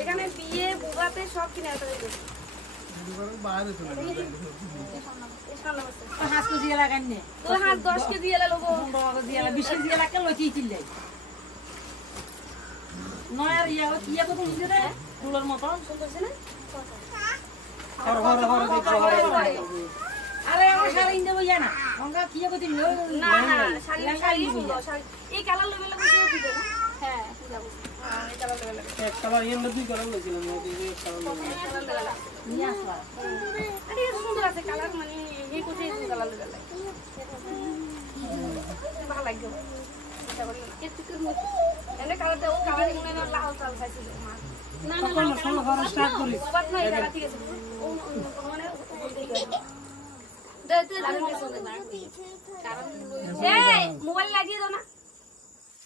এখানে বিয়ে বুগাতে সব কিনে আসতে হবে বাইরে চলে হাত কেজি লাগান নে তো হাত 10 কেজি এলা লোগো 20 কেজি এলা কে লইছি চিল্লাই নয়ার ইয়া কত নিছে রে ফুলের মতন সুন্দরছে না হর দেখো আরে আমার শাড়ি ইন্দে বইয়া না অঙ্গা কি কইতে না না শাড়ি সুন্দর শাড়ি এই কালার লেভেলে বসে দিবে না হ্যাঁ ঠিক আছে এই কালার লেভেলে এক কালার এন্ড দুই কালার লইছিলাম এই কালার নিয়ে আসলা আরে সুন্দর আছে কালার মানে এই কোটে কালার লেভেলে ভালো লাগবে এটা বলি কেটকুর মত এনে কালার দাও কালার মনে না লাল চাল খাইছিল না না না শোনো ঘর স্টার্ট করি বাত না এটা ঠিক আছে ও মানে মোবাইল লাগিয়ে দাও না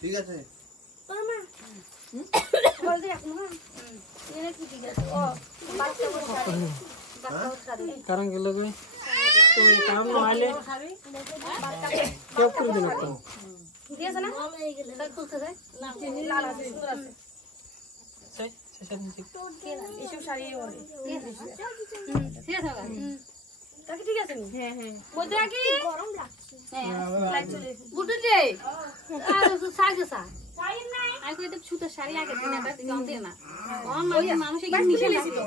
ঠিক আছে কারণ গেল কাম নহলে কেউ করে দিল দিয়েছে না খুলতে যায় লাল আছে সুন্দর আছে এইসব শাড়ি ঠিক আছে কাকি ঠিক আছে হ্যাঁ হ্যাঁ মধ্যে কি গরম লাগছে হ্যাঁ লাইট চলে বুটু দে আর সাজে সা চাই নাই আই কইতে ছুতে শাড়ি আগে দিনা তা জানতে না মানুষ কি মিশে লেছি তো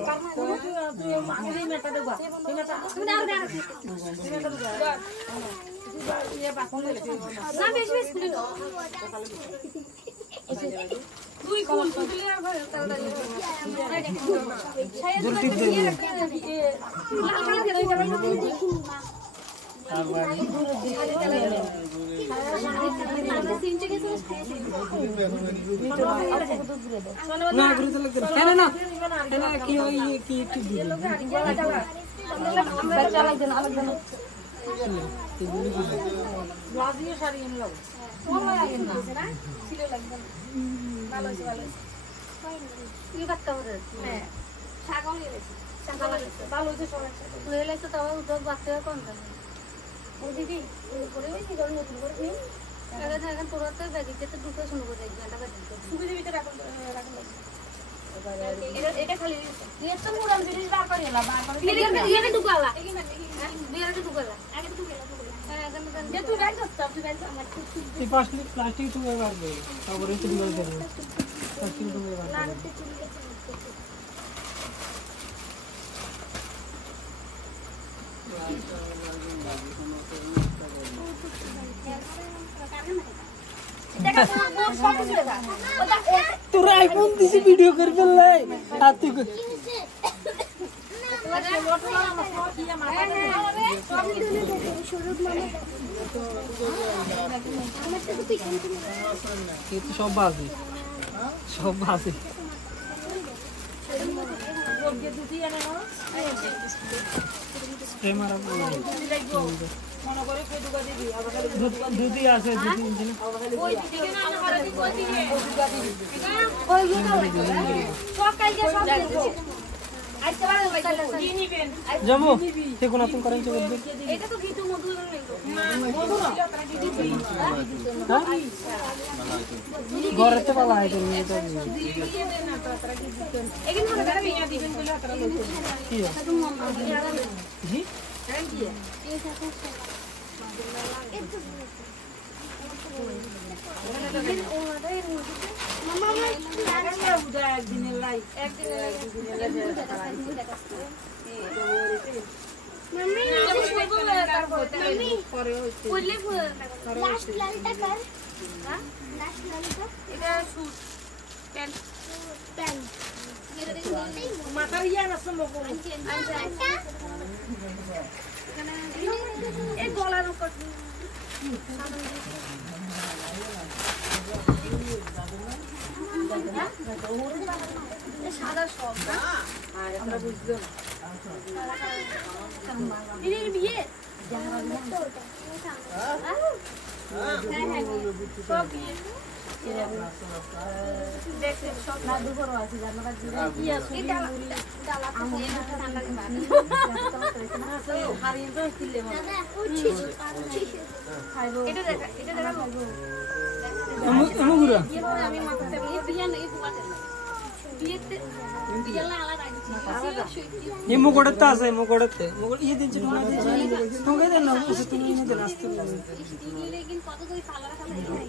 তুই আগে মেটা দেবা মেটা তুমি দাও দাও ये बाकों ले ना बेच बेच खुले দুই কোন খুলে আর ভাই তাড়াতাড়ি শায়দ ये रखे ये लाल कलर के रही जाबे देखी ना ना गुरु तो लगता है ना कि ये की बच्चा लग देना अलग देना ब्लाउज শাড়ি এনে লাও ভালো লাগে না ছিল লাগবে ভালো আছে ভালো কি বাত করে হ্যাঁ শাগও নিয়েছি শাগও নিয়েছি ভালো হইছে সবাই লয়ে লাইছে তাও উদ্যোগ বাতে কোন করে ও দিদি করে ওই কি নতুন করে দিই এখন তোরাতে ব্যাগিতে তো দুটো শুরু করে দিই ঘন্টা বাজে সুবিধা ভিতরে রাখুন এটা খালি এটা মুড়াম জিনিস বার করে এলা বার করে এটা ঢুকালা বিয়ারে ঢুকালা আগে তো ঢুকালা ये तू बैठ सकता तू बैठ ये प्लास्टिक तू बार दे और ये दिवाल दे प्लास्टिक तू बार तू आईफोन दिसी वीडियो कर बेलाय आती को সব বাজে দুধি আছে যাবো সে কোন আপন করেন এটা তো ঘিটু মধু ঘরেতে পালা হয় তুমি এটা এখানে ভালো করে বিনা দিবেন বলে হাতরা লইছে কি জি থ্যাংক ইউ মামা না বুঝা একদিনের লাই मम्मी मम्मी पुल्ली लास्ट लालटा कर हां लास्ट लालटा এটা শুট পেন পেন মাথার ইয়া না সম্ভব এই গলার উপর সাদা সব না আর আমরা বুঝলাম দিদির বিয়ে সব বিয়ে দেখে সব না দুপুর আছে জানা কি আছে এটা ডালা আমি ঠান্ডা লাগে মানে হারিয়ে তো কিলে দাদা উঠছি খাইবো এটা দেখা আমুগুরা আমি মাথাতে বিয়ে বিয়ে নেই বুকাতে বিয়েতে বিয়েলা আলাদা ये मुकोड़ता है मुकोड़ते मुकोड़ ये दिन चुना दे तो कह देना उसे तुम नहीं देना रास्ते में लेकिन কত করে কালার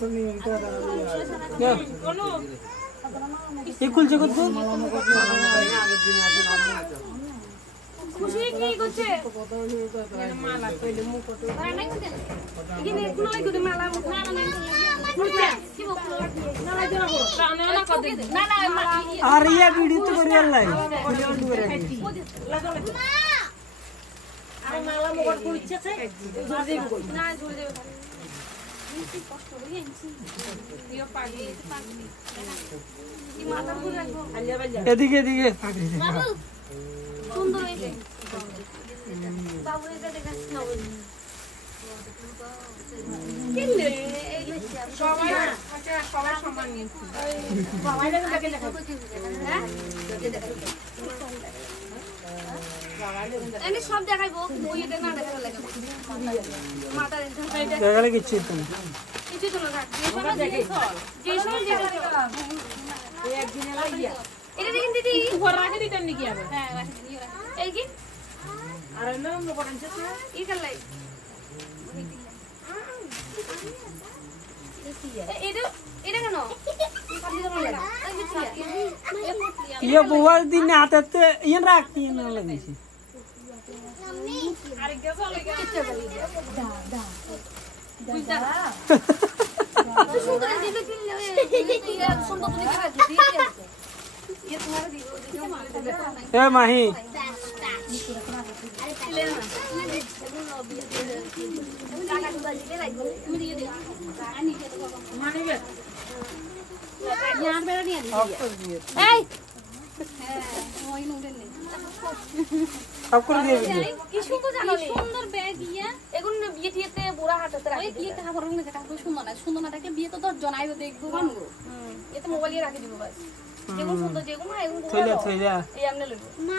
तो नहीं उनका क्या बोलो ये कुल जगत को খুশি কি করছে মালা কইলে মুকুট নাই কইতে এখানে কোন লাগে মালা মালা নাই কইতে কি বকলো না লাগে না না কই না না আর ये वीडियो तो कर रहा है আরে মালা মুকুট কইছে জোর দেব কই না জোর দেব কি কষ্ট হই আনছি দিও পাগলি পাগলি কি মাথা পুরো রাখবো আলিয়া বাজা এদিকে এদিকে পাগড়ি দে বাবু সুন্দর হইছে বাবু এটা দেখা নাও কিলে সবাই আচ্ছা সবাই সমান নিছি সবাই দেখে দেখা হ্যাঁ এনে সব দেখাইবো ওই এটা না দেখালে লাগে মাথা দেখালে কিছু তো না কিছু তো না সব দেখে যে সব দেখে এই একদিন লাগিয়া এটা দেখেন দিদি উপর রাখে দিতেন নাকি আবার হ্যাঁ রাখে দিই এই কি আর না আমরা করেনছে ই করলাই এটা এটা কেন ये बुआ दिन में आते थे ये रखती है ना लगी थी अरे क्या चल गया दा बुझा तो सुंदर दिल की ये सुंदर तुमने क्या की ये तुम्हारा दिल ए माही यहाँ पे नहीं है ए ওই নোডেন নেই সব করে দিয়ে দিবি কি সুন্দর জানো সুন্দর ব্যাগ ইয়া এগুন বিয়েতে বুড়া হাতে রাখি ওই বিয়েতে হাবরং না কাকু সুন্দর না থাকে বিয়ে তো 10 জন আইবে দেখবো বানগো এতে মোবাইলে রাখি দিব বাস যেগুন সুন্দর যেগুন না এগুন থইলা এই আমনে লইব না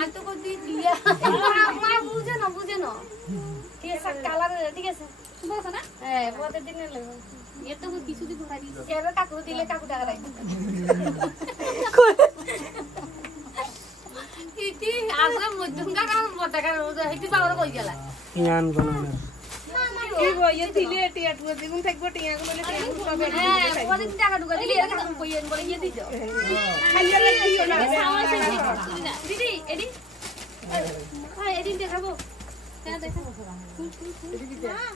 আর তো কই দিয়া মা বুঝে না ঠিক আছে কালার ঠিক আছে সুন্দর আছে না হ্যাঁ পরের দিনে লইব এত কিছু দি ঘোরা দিছি এবার কাকু দিলে কাকু টাকা রাখবে ইতি আসলে মধ্যমকা কাম পটাকা হেতি পাওয়ার কই গেলা ইয়ান কোন না কি গো ইয়ে দিলে টিয়াট মধ্যে গুন থাকবো টিয়া গুলো টিয়া পাবে হ্যাঁ পরের টাকা ঢুকা দিলে এর কাকু কইয়েন বলে ইয়ে দিছো খাইয়া লাগিও না দিদি এডি হ্যাঁ এডি দেখাবো হ্যাঁ দেখা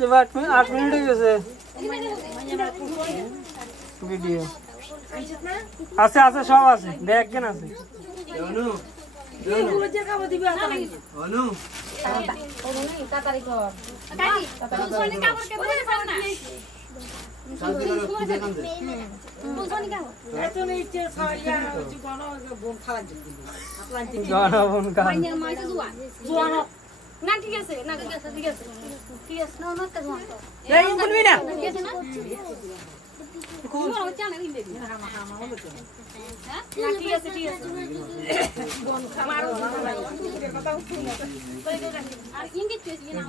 ये बात में 8 मिनट हो गए वीडियो আছে আছে সব আছে দেখ কেন আছে অনু এগুলো দেখাবো দিবে অনু তাড়াতাড়ি কর কাকি সোনি কাপড় কে বলে পাও না সোনি কাপড় এত নিচে ছাড়িয়া জীবন বোন খালা দিবি আপনার জনবন কা মাইনের মাইতে জুয়ান না ঠিক আছে না ঠিক আছে ঠিক আছে না না তো এই বলবি না ঠিক আছে না কোন চ্যানেল দিবি হ্যাঁ না ঠিক আছে বোন খামার কথা শুনো আর ইংকে চেয়ে না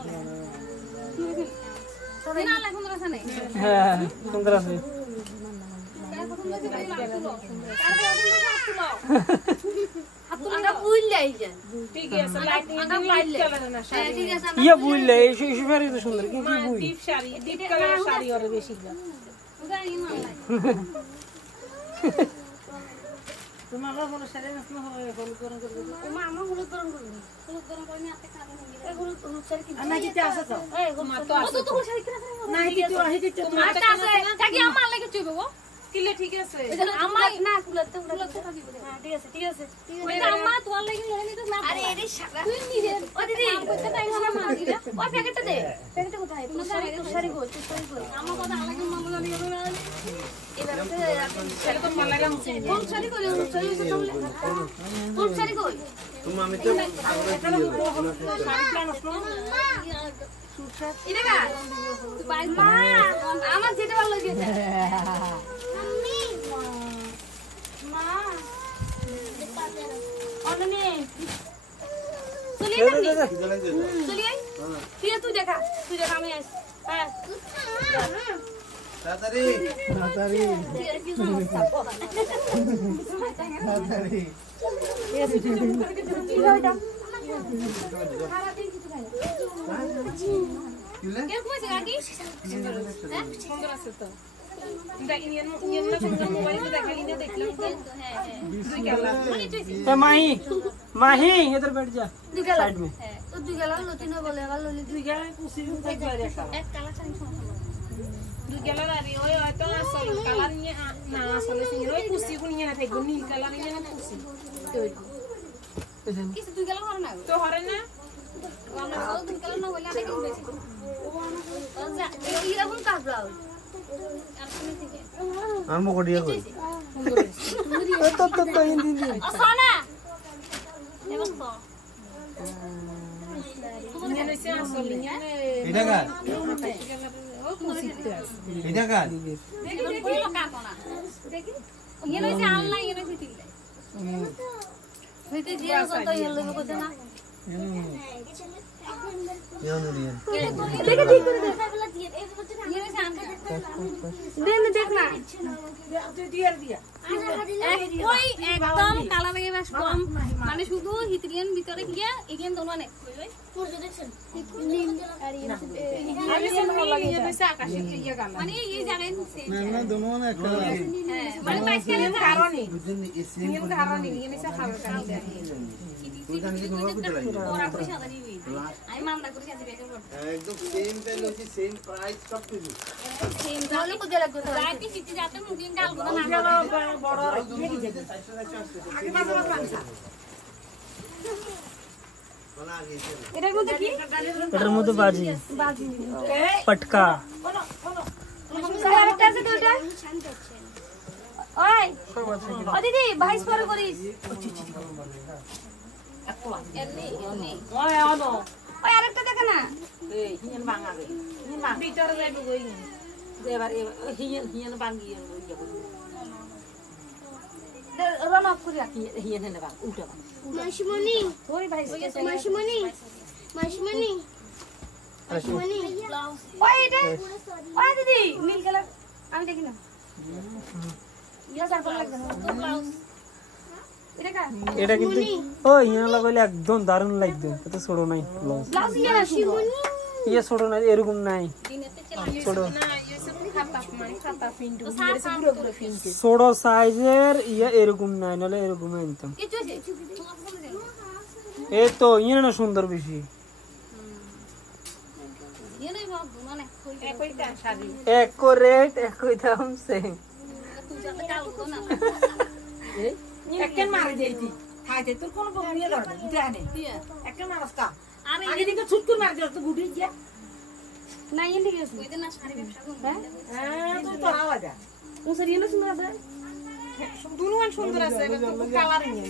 হলো না লাগে কোন রাসা নাই হ্যাঁ সুন্দর আছে আমরা বুঝলে আইছে ঠিক আছে লাইটিং কালার না হ্যাঁ ঠিক আছে ये भूल ले इशू फेरी तो सुंदर की की भूल deep sari deep colour sari আর বেশি যা গাই না তোমার বড় শাড়ি না হয় হলুদ গরম করে ও মা আমার হলুদ গরম করে নি আপনি খাবেন এই হলুদ শাড়ি কি না কি আছে তো এই মা তো আছে তো শাড়ি কিনা না কি তো তোমার আছে কাকি আমার লাগে চইবো গো কিলে ঠিক আছে আমার না কুলাতে দিব হ্যাঁ ঠিক আছে ওই আম্মা তোর লাগি লরে নি তো না আরে এরে সারা তুই নিজে ও দিদি কত টাইম হলো মা দিরা ওই প্যাকেটটা দে প্যাকেটটা কোথায় তুই শাড়ি গো আমার কথা আলাদা মামা জানি না এবার শাড়ি তো ভালো লাগে কোন শাড়ি কই শাড়ি কোন শাড়ি কই तुम আমি তো শাড়ি প্ল্যান আসলো এটা কা তুই বাইরে মা আমার যেটা ভালো লাগছে মাম্মি মা অননে চলি চলি আই তুই দেখা আমি আস হ্যাঁ তাড়াতাড়ি কি সমস্যা তাড়াতাড়ি কি হয় এটা সারাদিন কিছু খাই কিলে এরকম আছে আগে হ্যাঁ সুন্দর আছে তো দেখ ইয়েন না সুন্দর মোবাইলে দেখালি না দেখলাম তো হ্যাঁ দুই কালা ए माही माही इधर बैठ जा দুই গেলা साइड में হ্যাঁ তো দুই গেলা লতি না বলে গেল ললি দুই গেলা এক কালা চাই দুই কালার আর ওই হয়তো আসল কালার নিয়ে না আসলে সিং ওই কুসি কোন নিয়ে না থাকবে নীল কালার নিয়ে না কুসি কিছু দুই গেলা করে না তো হরে না আমরা সব দুই গেলা না বলে আগে বেশি ও যা এরকম কাজ দাও আর তুমি থেকে আর মুকড়িয়া কই तो हिंदी ও সোনা এবার তো নিয়ে নইছে আসল নিয়ে এটা কার ও কুসি তো আছে এটা কার দেখি বলো কাকো না দেখি ইয়ে নইছে আল্লাহ ইয়ে নইছে তিলে হইতে দিয়া কত ইয়ে লইব কত না ইয়ানুরিয়ান দেখে ঠিক করে দেখা বলা দিয়ে এই বলতে ইয়ে নইছে আনতে দেন দেখ না তুই দিয়ার দিয়া ওই একদম কালার লাগে বেশ কম মানে শুধু হিতরিয়ান ভিতরে গিয়া এখান দোনো অনেক মুরগি দেখছেন নীল আর আমি ভালো লাগে নিয়ে নইছে আকাশে ইয়ে গালা মানে এই জায়গায় না দোনো না একটা হ্যাঁ মানে মাঝখানে কারণে দুজন এসে নিয়ে কারণে নিয়ে নইছে খাবার কারণে ওরা করে সাদা নিবি আমি মামলা করে সাথে বেকার করব একদম সেম টাইম হচ্ছে সেম প্রাইস সব কিছু সেম তাহলে কোথায় লাগবে তো রাতে সিটি যাতে মুগিন ডাল গুলো না বড় আগে বাজা বাজা বলা আগে এটার মধ্যে কি इधर मुझे बाजी বাজি पटका আরেকটা আছে তো ওটা ওই ও দিদি ভাইস পরে করিস এমনি ওই আনো ওই আরেকটা দেখে না ভিতরে যাইব গই রন অফ করি রাখি মাসিমণি ওই ভাইস মাসিমণি মাসিমণি মাসিমণি ওই এটা ওই দিদি নীল কালার আমি দেখি না ইয়া তারপর লাগবে না তো ব্লাউজ এটা কা এটা কিন্তু ও ইয়া লাগাইলে একদম দারুণ লাগবে কত ছোড়ো নাই ব্লাউজ ব্লাউজ ইয়া না মাসিমণি ইয়ে ছোড়ো নাই এরকম নাই দিনেতে চলা ছোড়ো না ইয়েছে খাতা মানে খাতা পিন্টু দিয়েছে পুরো পুরো পিন্টু ছোড়ো সাইজের ইয়ে এরকম নাই নাহলে এরকম আনতাম কিছু আছে এই তো ইয়ে না সুন্দর বেশি ইয়ে নাই বাবা মানে একইটা শাড়ি একো রেট একই দাম সেম তুই যাতে কাল তো না একটা মারি দিয়েছি খাইতে তোর কোনো নিয়ে ধরবে জানে দিয়ে একটা মারস্তা আরে আগে দিকে ছুট করে মারি দিল তো গুটি গিয়া না ইয়ে ঠিক আছে ওই দিন না শাড়ি ব্যবসা করব হ্যাঁ তুই তো আওয়াজ ও সরিয়ে না সুন্দর আছে দুনুয়ান সুন্দর আছে এবার তো কালার নিয়ে